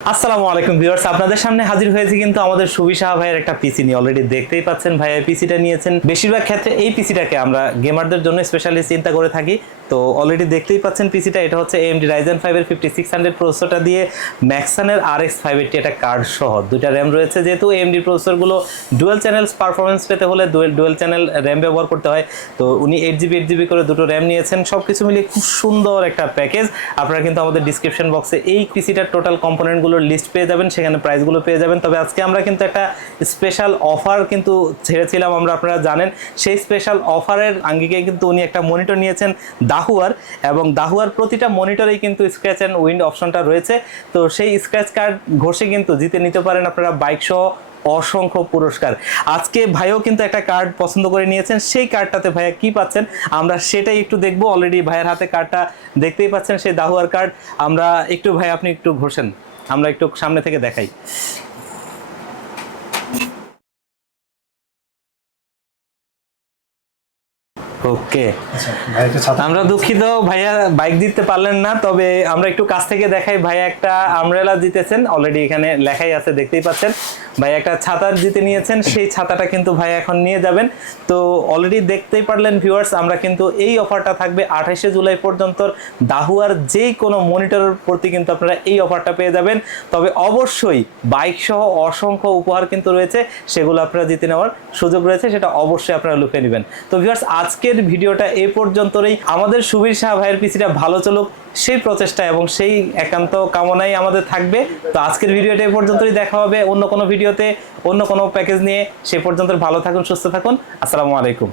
আসসালামু আলাইকুম ভিউয়ার্স, আপনাদের সামনে হাজির হয়েছে কিন্তু আমাদের সুবিশাহ ভাইয়ের একটা পিসি নিয়ে। অলরেডি দেখতেই পাচ্ছেন ভাইয়া পিসিটা নিয়েছেন। বেশিরভাগ ক্ষেত্রে এই পিসিটাকে আমরা গেমারদের জন্য স্পেশালি চিন্তা করে থাকি। তো অলরেডি দেখতেই পাচ্ছেন পিসিটা, এটা হচ্ছে AMD Ryzen 5 এর 5600 প্রসেসরটা দিয়ে ম্যাক্সানের RX 580 একটা কার্ড সহ দুইটা র্যাম রয়েছে। যেহেতু AMD প্রসেসরগুলো ডুয়াল চ্যানেলস পারফরমেন্স পেতে হলে ডুয়াল চ্যানেল র্যাম ব্যবহার করতে হয়। তো উনি 8GB করে দুটো র্যাম নিয়েছেন। সব কিছু মিলিয়ে খুব সুন্দর একটা প্যাকেজ। আপনারা কিন্তু আমাদের ডিসক্রিপশন বক্সে এই পিসিটার টোটাল কম্পোনেন্টগুলোর লিস্ট পেয়ে যাবেন, সেখানে প্রাইসগুলো পেয়ে যাবেন। তবে আজকে আমরা কিন্তু একটা স্পেশাল অফার কিন্তু ছেড়েছিলাম, আপনারা জানেন। সেই স্পেশাল অফারের আঙ্গিকে কিন্তু উনি একটা মনিটর নিয়েছেন দাহুয়ার, এবং দাহুয়ার প্রতিটা মনিটরেই কিন্তু স্ক্র্যাচ অ্যান্ড উইন্ড অপশনটা রয়েছে। তো সেই স্ক্র্যাচ কার্ড ঘষে কিন্তু জিতে নিতে পারেন আপনারা বাইক সহ অসংখ্য পুরস্কার। আজকে ভাইও কিন্তু একটা কার্ড পছন্দ করে নিয়েছেন। সেই কার্ডটাতে ভাইয়া কি পাচ্ছেন আমরা সেটাই একটু দেখবো। অলরেডি ভাইয়ের হাতে কার্ডটা দেখতেই পাচ্ছেন, সেই দাহুয়ার কার্ড। আমরা একটু ভাই আপনি একটু ঘষেন, আমরা একটু সামনে থেকে দেখাই। ওকে, আমরা দুঃখিত ভাইয়া বাইক দিতে পারলেন না, তবে আমরা একটু কাছ থেকে দেখাই। ভাইয়া একটা আমব্রেলা জিতেছেন, অলরেডি এখানে লেখাই আছে দেখতেই পাচ্ছেন। ভাইয়া একটা ছাতা জিতে নিয়েছেন, সেই ছাতাটা কিন্তু ভাইয়া এখন নিয়ে যাবেন। তো অলরেডি দেখতেই পারলেন ভিউয়ার্স, আমরা কিন্তু এই অফারটা থাকবে 28শে জুলাই পর্যন্ত। দাহুয়ার যেই কোনো মনিটরের প্রতি কিন্তু আপনারা এই অফারটা পেয়ে যাবেন। তবে অবশ্যই বাইক সহ অসংখ্য উপহার কিন্তু রয়েছে, সেগুলো আপনারা জিতে নেওয়ার সুযোগ রয়েছে, সেটা অবশ্যই আপনারা লুফে নেবেন। তো ভিউয়ার্স, আজকের ভিডিওটা এই পর্যন্তই। আমাদের সুবীর শাহ ভাইয়ের পিসিটা ভালো চলুক, সেই প্রচেষ্টা এবং সেই একান্ত কামনাই আমাদের থাকবে। তো আজকের ভিডিওটা এই পর্যন্তই, দেখা হবে অন্য কোনো ভিডিওতে অন্য কোনো প্যাকেজ নিয়ে। সেই পর্যন্ত ভালো থাকুন, সুস্থ থাকুন। আসসালামু আলাইকুম।